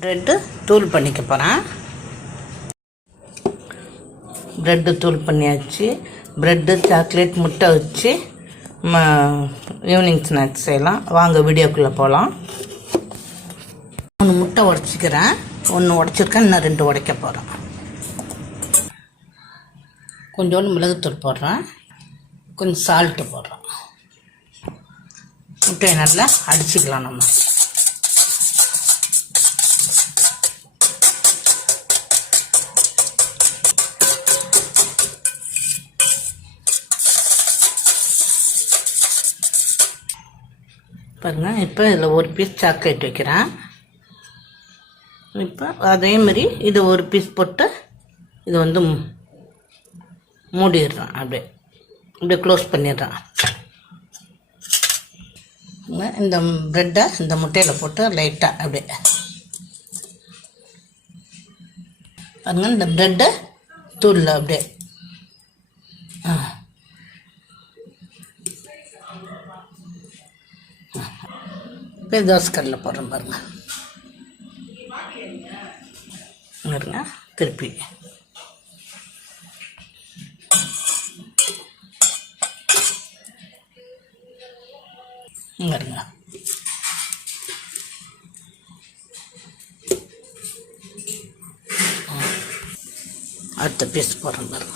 Bread தூள் பண்ணிக்க போகிறேன். ப்ரெட்டு தூள் பண்ணியாச்சு. ப்ரெட்டு சாக்லேட் முட்டை வச்சு ஈவினிங் ஸ்நாக்ஸ் செய்யலாம். வாங்க வீடியோக்குள்ளே போகலாம். 3 முட்டை உடச்சிக்கிறேன். 1 உடச்சிருக்கேன், இன்னும் 2 உடைக்க போகிறேன். கொஞ்சோண்டு மிளகுத்தூள் போடுறேன், கொஞ்சம் சால்ட்டு போடுறேன். முட்டையை நல்லா அடிச்சுக்கலாம். நம்ம பாருங்கள். இப்போ இதில் 1 பீஸ் சாக்லேட் வைக்கிறேன். இப்போ அதேமாரி இது 1 பீஸ் போட்டு இது வந்து மூடிடுறேன். அப்படியே க்ளோஸ் பண்ணிடுறேன். இந்த ப்ரெட்டை இந்த முட்டையில் போட்டு லைட்டாக அப்படியே பாருங்கள். இந்த ப்ரெட்டை தூளில் அப்படியே இப்போ தோசைக்கல்லில் போடுறேன் பாருங்கள். பாருங்க, திருப்பி பாருங்க. அடுத்த பீஸ் போடுறேன் பாருங்க.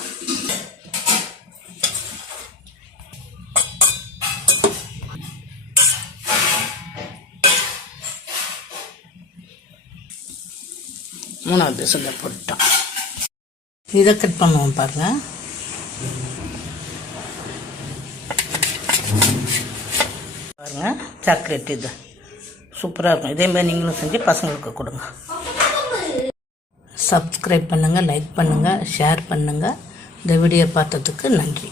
மூணாவது பீஸில் போட்டோம். இதை கட் பண்ணுவோம் பாருங்கள். பாருங்கள், சாக்லேட் இது சூப்பராக இருக்கும். இதேமாதிரி நீங்களும் செஞ்சு பசங்களுக்கு கொடுங்க. சப்ஸ்கிரைப் பண்ணுங்கள், லைக் பண்ணுங்கள், ஷேர் பண்ணுங்கள். இந்த வீடியோ பார்த்ததுக்கு நன்றி.